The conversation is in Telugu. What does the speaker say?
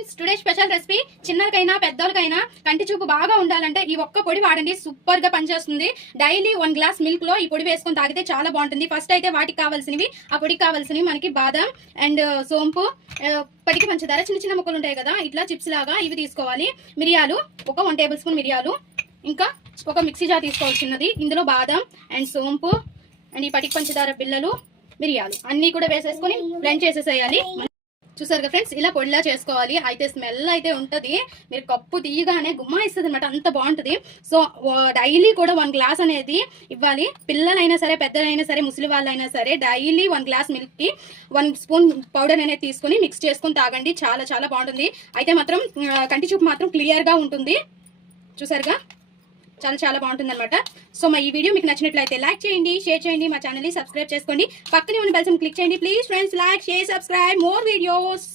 Friends, today special recipe. చిన్నలకైనా పెద్దోళ్ళకైనా కంటి చూపు బాగా ఉండాలంటే ఈ ఒక్క పొడి వాడండి, సూపర్ గా పనిచేస్తుంది. డైలీ 1 గ్లాస్ మిల్క్ లో ఈ పొడి వేసుకొని తాగితే చాలా బాగుంటుంది. ఫస్ట్ అయితే వాటికి కావాల్సినవి, ఆ పొడికి కావాల్సినవి మనకి బాదం అండ్ సోంపు, పటికి పంచదార, చిన్న చిన్న ముక్కలు ఉంటాయి కదా, ఇట్లా చిప్స్ లాగా ఇవి తీసుకోవాలి. మిరియాలు ఒక 1 టేబుల్ స్పూన్ మిరియాలు, ఇంకా ఒక మిక్సీ జార్ తీసుకోవాల్సినది. ఇందులో బాదం అండ్ సోంపు అండ్ ఈ పటికి పంచదార బిళ్ళలు, మిరియాలు అన్ని కూడా వేసేసుకొని బ్లెండ్ చేసేసేయాలి. చూసారుగా ఫ్రెండ్స్, ఇలా పొడిలా చేసుకోవాలి. అయితే స్మెల్ అయితే ఉంటుంది, మీరు కప్పు తీయగానే గుమ్మా ఇస్తుంది అనమాట, అంత బాగుంటుంది. సో డైలీ కూడా 1 గ్లాస్ అనేది ఇవ్వాలి. పిల్లలైనా సరే, పెద్దలైనా సరే, ముసలి వాళ్ళైనా సరే, డైలీ 1 గ్లాస్ మిల్క్ కి 1 స్పూన్ పౌడర్ అనేది తీసుకొని మిక్స్ చేసుకొని తాగండి. చాలా చాలా బాగుంటుంది. అయితే మాత్రం కంటి చూపు మాత్రం క్లియర్ గా ఉంటుంది. చూసారుగా, చాలా చాలా బాగుంటుంది అనమాట. సో మా ఈ వీడియో మీకు నచ్చినట్లయితే లైక్ చేయండి, షేర్ చేయండి, మా ఛానల్ ని సబ్స్క్రైబ్ చేసుకోండి, పక్కనే ఉన్న బెల్ సింబల్ క్లిక్ చేయండి. Please friends, like, share, subscribe, more videos.